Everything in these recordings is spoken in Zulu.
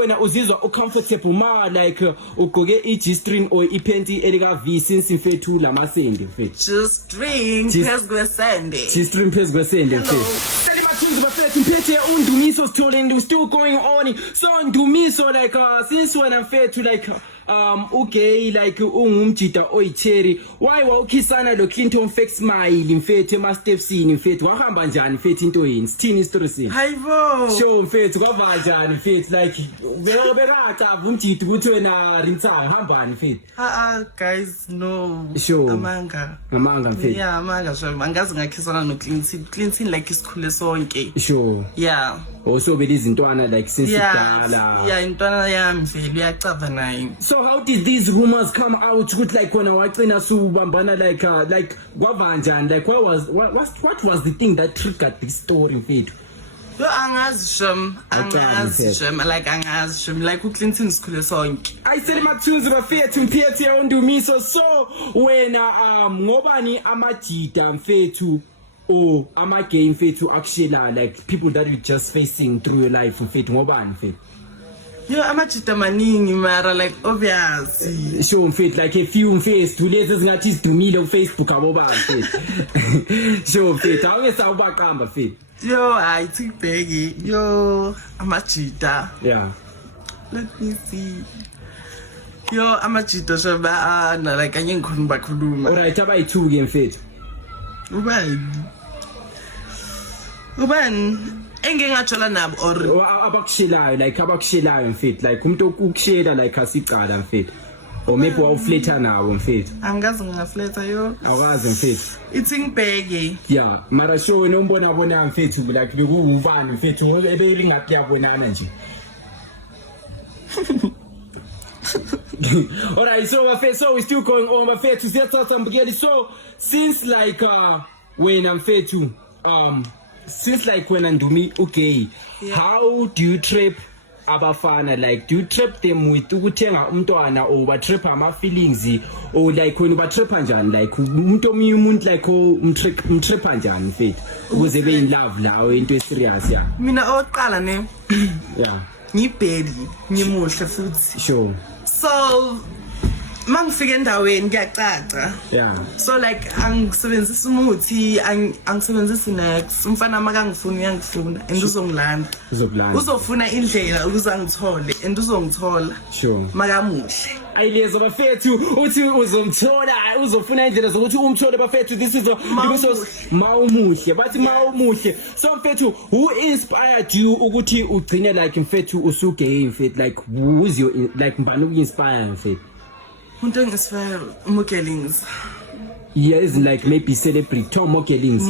wena uzizwa ucomfortable ma like ugqoke i-G-string or iphenti elika V since mfethu lamasende mfethu G-string phezkwesende G-string phezkwesende mfethu Mphethe uNdumiso Sithole and still going on so Ndumiso like since when I'm fair to like okay like ungumjida oyitheri why wawukhisana lo Clinton fake smile mfethu emastepsini mfethu wahamba njani mfethu into yini sithini story sini hayibo show mfethu kwava njani mfethu like bekacava umjida ukuthi wena Rintsana hambani mfethu guys no sure amanga mfethu yeah amanga sho angazi ngakhisana no Clinton like isikhule sonke sure yeah also belizintwana like since idala yeah intwana yami vele uyacava naye. So how did these rumors come out ukuthi like wona wagcina subambana like kwava njani like what was the thing that triggered this story mfethu angazi shem like angazi shem like uClinton sikhule sonke ayisele mathunzi bafethu mphethe uNdumiso so wena ngobani amajida mfethu or ama-gay mfethu akushela like people that you just facing through your life mfethu ngobani mfethu yo amajida maningi mara like obvious sure mfethu like a few mfethu lezi ezingathi sidumile ku Facebook abobani mfethu sure mfethu awungesawubaqamba mfethu yo I think begi yo amajida yeah let me see yo amajida shaba na like anyengikhona bakhuluma alright abayi2 ke mfethu ubani engingatshola nabo or abakushelayo mfethu like umuntu ukushela like asicala mfethu or maybe wawufleta nawo mfethu angazi ngafleta yo awazi mfethu ithingibheke yeah mara show wena umbona mfethu like bekungubani mfethu ebelingathi yabonana nje alright so we still going on mfethu siyathatha mbukeli so since like when mfethu since like when Ndumi okay how do you trap abafana like do you trap them with ukuthenga umntwana or ba trap ama feelings or like when ba trap njani like umuntu omunye umuntu like umtrap njani mfethu ukuze be in love lawo into eserious ya mina oqala ne yeah ngibheli ngimuhle futhi sure so mangifika endaweni kuyacaca yeah so like angisebenzisa umuthi angisebenzisi next umfana makangifuna uyangifuna and uzongilanda uzofuna indlela ukuze angithole and uzongithola sure makamuhle ayilezo bafethu uthi uzomthola uzofuna indlela zokuthi umthole bafethu this is because mawumuhle bathi mawumuhle so mfethu who inspired you ukuthi ugcine like mfethu usugay mfethu like who is your like mbani uku-inspire mfethu umuntu engisifaya Mogelings yes like maybe celebrity Tom Mogelings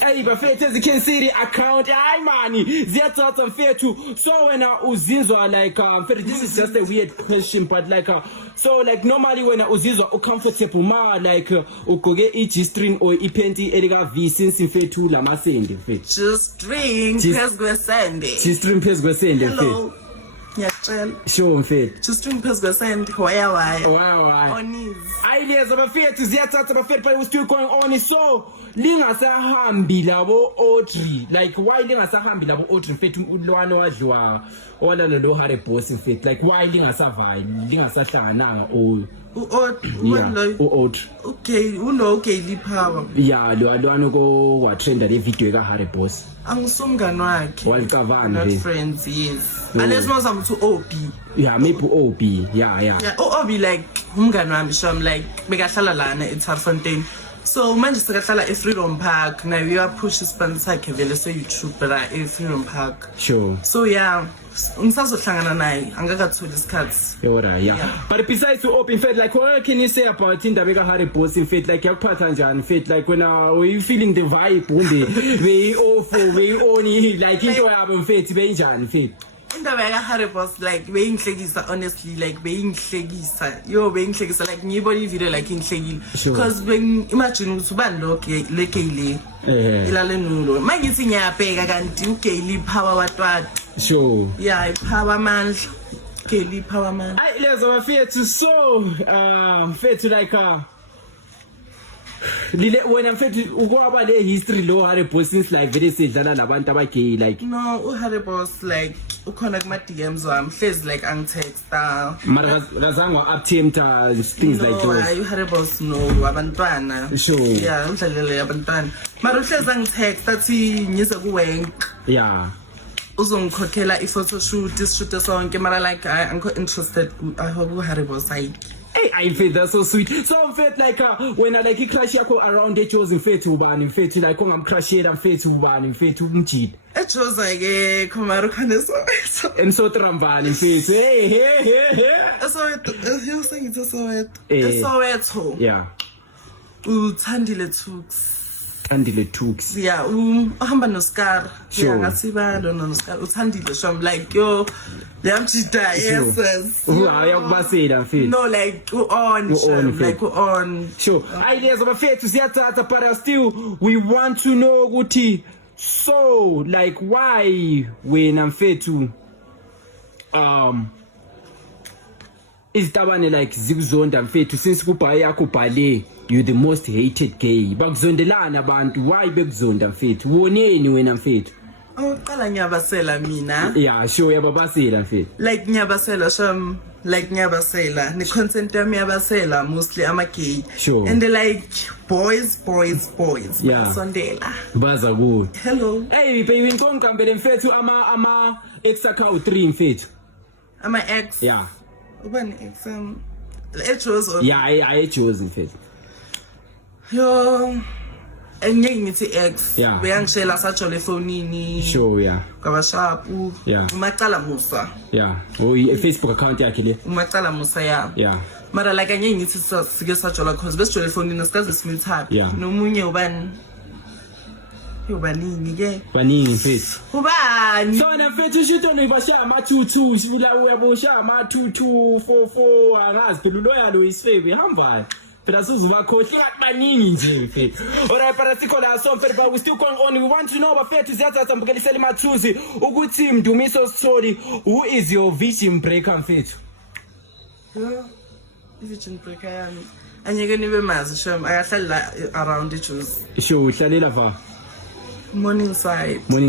hey bafethu as you can see the account ay mani ziyathatha mfethu so wena uzinzwa like mfethu this is just a weird question but like so like normally wena uzizwa ucomfortable ma like ugqoke i-G-string or iphenti elika V since mfethu lamasende mfethu G-string phezkwesende mfethu ngiyacela sure mfethu just phezkwesende waya wow onis ayileza bafethu ziyathatha bafethu but we still going on so lingasahambi labo Audrey like why lingasahambi labo Audrey mfethu ulwana wadliwa olalo lo Harry Boss mfethu like why lingasavali lingasahlangananga Audrey okay okay liphaba yeah lo alwana ko wa trenda le video ka Harry Boss angisumngani wakhe walicavana not friends yes unless mawuzama to OB yeah maybe OB yeah OB like umngani wami sham like bekahlala lana eTarfontein so manje sikahlala eFreedom Park now we are push isiband sakhe vele se YouTube la eFreedom Park sure so yeah ngisazohlangana naye angakatholi isikhathi yeah but besides to open faith like what can you say about indaba ka Harry Boss in faith like yakuphatha njani faith like when you feeling the vibe kumbe we awful we only like into yabo mfethu benjani faith indaba ya Harry Boss like beyingihlekisa honestly like beyingihlekisa like ngiyibona ivideo like ingihlekile because imagine ukuthi ubani lo gay ilale nulo mangithi ngiyabheka kanti ugay lipower watwat sure yeah ipower amandla gay lipower amandla ay lezo bafethu so mfethu like Lile wena mfethu ukwaba le history lo Harry Boss since like vele sidlala labantu abagay like no Harry Boss like ukhona kuma DMs wami hlezi like angitexta mara kazange attempt things no, like those hayi Harry Boss no abantwana sure yeah umdlalelo abantwana mara uhlezi angitexta athi ngize kuwank yeah uzongikhokhela i-photoshoot ishoot sonke mara like I'm interested I hope Harry Boss like hey I feel that's so sweet so I'm felt like when I like crush yakho around eJozi mfethu ubani mfethu like ongamcrushela mfethu ubani mfethu umjini eJozi ke khomaro khane so emsotrambani mfethu hey Soweto yeah uthandile Tux Andile Tux yeah uhamba noScar Sure. yeah ngasibalo noScar uthandile so I'm like yo leyamjida yes uyakubasela mfethu no like on like on sure ideas abafethu siyathatha but still we want to know ukuthi so like why wena mfethu izitabane like zikuzonda mfethu since kubhaye yakho bhale you the most hated gay bakuzondelana abantu why bekuzonda mfethu woneni wena mfethu uqala nyabasela mina yeah sure yababasela mfethu like nyabasela sham like nyabasela ne content yami yabasela mostly ama gay Sure. and they like boys Yeah. sondela baza kuwe hello hey baby ngiqonkambele mfethu ama ex account 3 mfethu ama ex yeah ubani ex eJozi yeah eJozi mfethu yo enye ngithi ex Yeah. beyangishela sajole efonini sure yeah kwabashapu Yeah. umacala musa yeah oh Facebook account yakhe le umacala musa yeah mara like enye ngithi sike sajola cause besijole efonini sikaze simithaphi Yeah. nomunye ubani ubanini ke baningi mfethu ubani so na mfethu shito no ibasha ama 22 sibula uyabosha ama 2244 angazi phela loyalo isifebe hamba phela sizuba khohli baningi nje mfethu alright but sikho la so mfethu but we still going on we want to know bafethu siyathatha mbukelisela imathuzi ukuthi Mdumiso Sithole who is your vision breaker mfethu i-vision breaker yami anyeke nibe mazi shem akahlali la around eJozi sure uhlalela va morning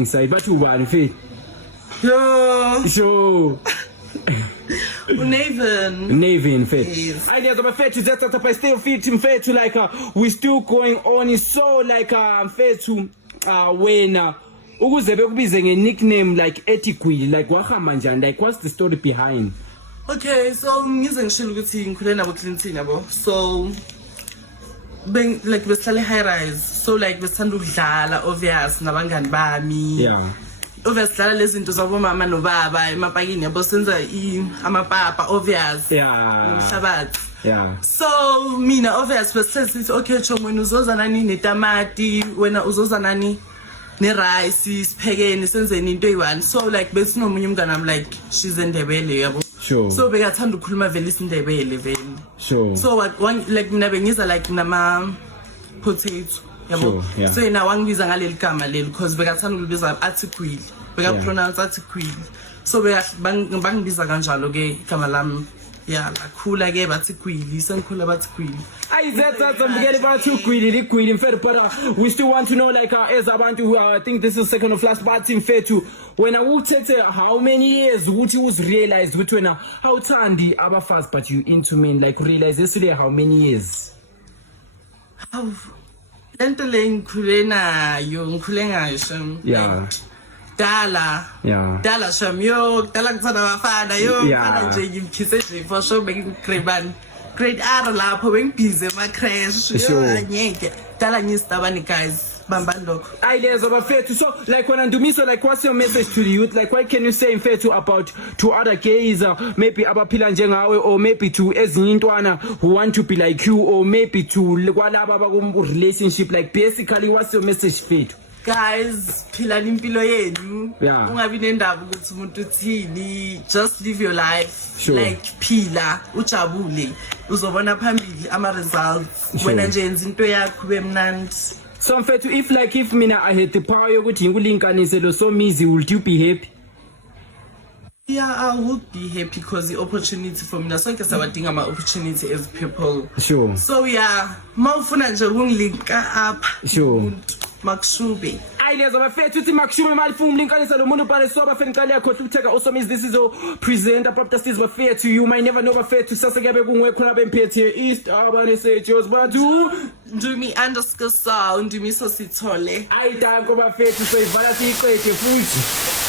side bathi ubani mfethu yo sure Navin mfethu Yes. ideas abafethu zathatha by still fit mfethu like we still going on so like mfethu wena ukuze bekubize nge-nickname like etigwili like wahamba njani like what's the story behind okay so ngize ngishilo ukuthi ngikhule nabo Clinton yabo so like besihlale high rise so like besithanda ukudlala obvious nabangani bami yeah obvious dlala lezi zinto zabo mama nobaba emapakini yabo senza amapapa obvious yeah umhlabathi yeah so mina obvious besithi okay chomweni uzoza nani netamati wena uzoza nani ne-rice siphekeni senzeni into eyi-1 so like besinomunye umngane wami like she's Ndebele yabo sure so bekathanda ukukhuluma vele isiNdebele vele sure so like mina bengiza like nama potato yabo Sure, yeah. so yena wangibiza ngaleli gama leli because bekathanda ukulibiza athi Gwili beka pronounce athi Gwili so bangibiza kanjalo ke igama lami yeah lakhula ke bathi Gwili sengikhula bathi Gwili ayizathatha mbukeli bathi ugwili ligwili mfethu but we still want to know like as abantu who I think this is second of last but mfethu wena uthethe how many years ukuthi uzirealize ukuthi wena awuthandi abafazi but you into men like realize this how many years lento le ngikhule ngayo shem yeah dala shem yo dala kuthanda abafana yo mfana nje ngimkhise nje for sure grade R lapho bengibhize ema crash yo anyeke dala ngistabani guys bambani lokho ideas abafethu so like when Ndumiso like what's your message to the youth like what can you say mfethu about to other gays maybe abaphila njengawe or maybe to ezinye intwana who want to be like you or maybe to kwalaba abaku relationship like basically what's your message mfethu guys philani impilo yenu Yeah. ungabi nendaba ukuthi umuntu uthini just live your life Sure. like phila ujabule uzobona phambili ama results Sure. wena nje yenza into yakho bemnandi so mfethu if mina I had the power yokuthi ngikulinkanise lo so mizi would you be happy Yeah, I would be happy because the opportunity for me. So I think I'm an opportunity as people. Sure. So yeah, mawufuna nje ukungilinka apha. Sure. Makusube. Ideas abafethu uthi makushume imali funa umlinkanisa lo muntu ubhale so bafethu ngicela yakhohle ukuthenga also means this is a presenter broadcasters bafethu you might never know bafethu sase kuyabe kungwe khona bemphethe east abane sejos bathu Ndumi_sound Ndumi so sithole. ayidanko bafethu so ivala siyiqede futhi